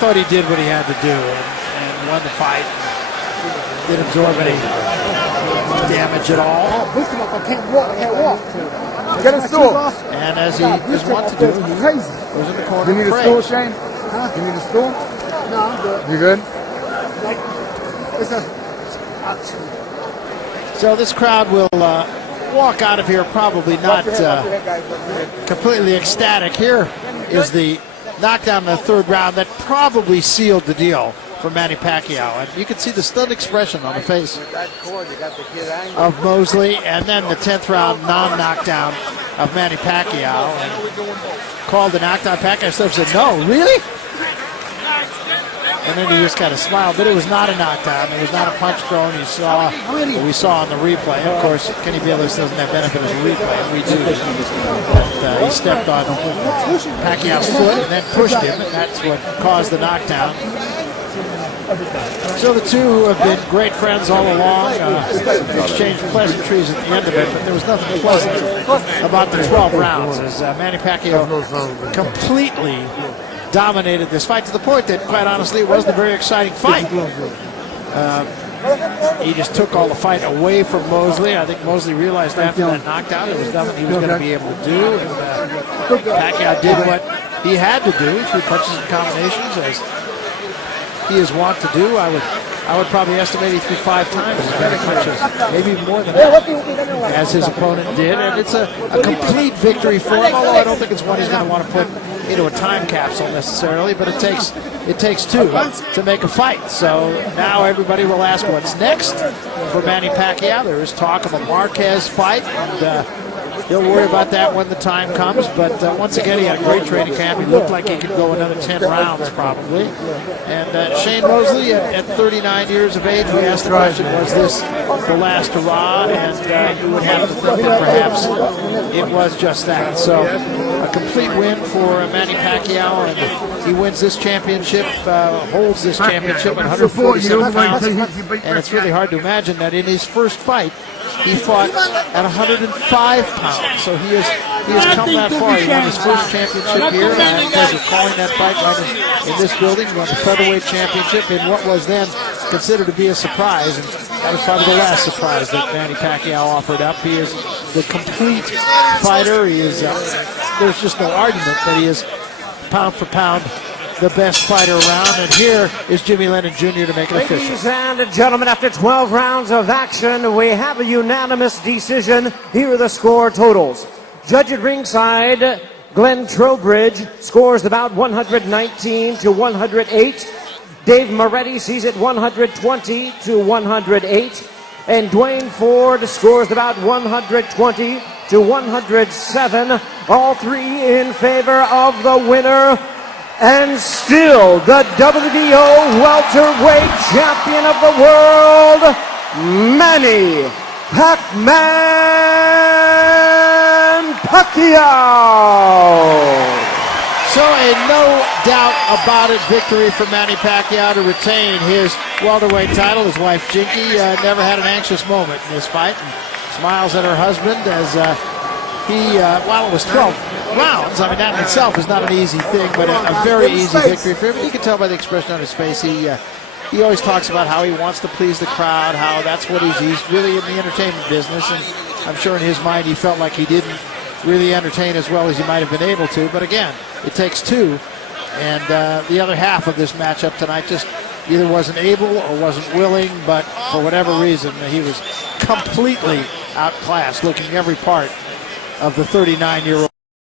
thought he did what he had to do and won the fight. Didn't absorb any damage at all. I can't walk. Get a stool. And as he is wont to do, he goes in the corner. You need a stool, Shane? Huh? You need a stool? No, I'm good. You good? So this crowd will walk out of here probably not completely ecstatic. Here is the knockdown in the third round that probably sealed the deal for Manny Pacquiao. And you can see the stunned expression on the face of Mosley, and then the 10th round non-knockdown of Manny Pacquiao. And called the knockdown. Pacquiao said, no, really? And then he just kind of smiled, but it was not a knockdown. It was not a punch thrown. You saw what we saw on the replay. Of course, Kenny Bayless doesn't have benefit of the replay, and we do. But he stepped on Pacquiao's foot and then pushed him, and that's what caused the knockdown. So the two have been great friends all along. Exchanged pleasantries at the end of it, but there was nothing pleasant about the 12 rounds as Manny Pacquiao completely dominated this fight to the point that, quite honestly, it wasn't a very exciting fight. He just took all the fight away from Mosley. I think Mosley realized after that knockdown it was nothing he was going to be able to do. And Pacquiao did what he had to do, threw punches and combinations, as he is wont to do. I would probably estimate he threw 5 times as many punches, maybe more than that, as his opponent did. And it's a complete victory for him, although I don't think it's one he's going to want to put into a time capsule necessarily, but it takes two to make a fight. So now everybody will ask what's next for Manny Pacquiao. There is talk of a Marquez fight, and he'll worry about that when the time comes. But once again, he had a great training camp. He looked like he could go another 10 rounds probably. And Shane Mosley, at 39 years of age, we asked the question, was this the last hurrah? And you would have to think that perhaps it was just that. So a complete win for Manny Pacquiao, and he wins this championship, holds this championship at 147 pounds. And it's really hard to imagine that in his first fight, he fought at 105 pounds, so he has come that far. He won his first championship here, and I had the pleasure of calling that fight right in this building. He won the featherweight championship in what was then considered to be a surprise, and that was probably the last surprise that Manny Pacquiao offered up. He is the complete fighter. He is. There's just no argument that he is pound for pound the best fighter around, and here is Jimmy Lennon Jr. to make it official. Ladies and gentlemen, after 12 rounds of action, we have a unanimous decision. Here are the score totals. Judge at ringside, Glenn Trowbridge, scores about 119 to 108. Dave Moretti sees it 120 to 108. And Dwayne Ford scores about 120 to 107. All three in favor of the winner. And still the WBO welterweight champion of the world, Manny Pac-Man Pacquiao. So a no doubt about it victory for Manny Pacquiao to retain his welterweight title. His wife Jinky never had an anxious moment in this fight, and smiles at her husband as while it was 12 rounds, I mean, that in itself is not an easy thing, but a very easy victory for him. And you can tell by the expression on his face, he always talks about how he wants to please the crowd, how that's what he's really in the entertainment business, and I'm sure in his mind he felt like he didn't really entertain as well as he might have been able to. But again, it takes two, and the other half of this matchup tonight just either wasn't able or wasn't willing, but for whatever reason, he was completely outclassed, looking every part of the 39-year-old.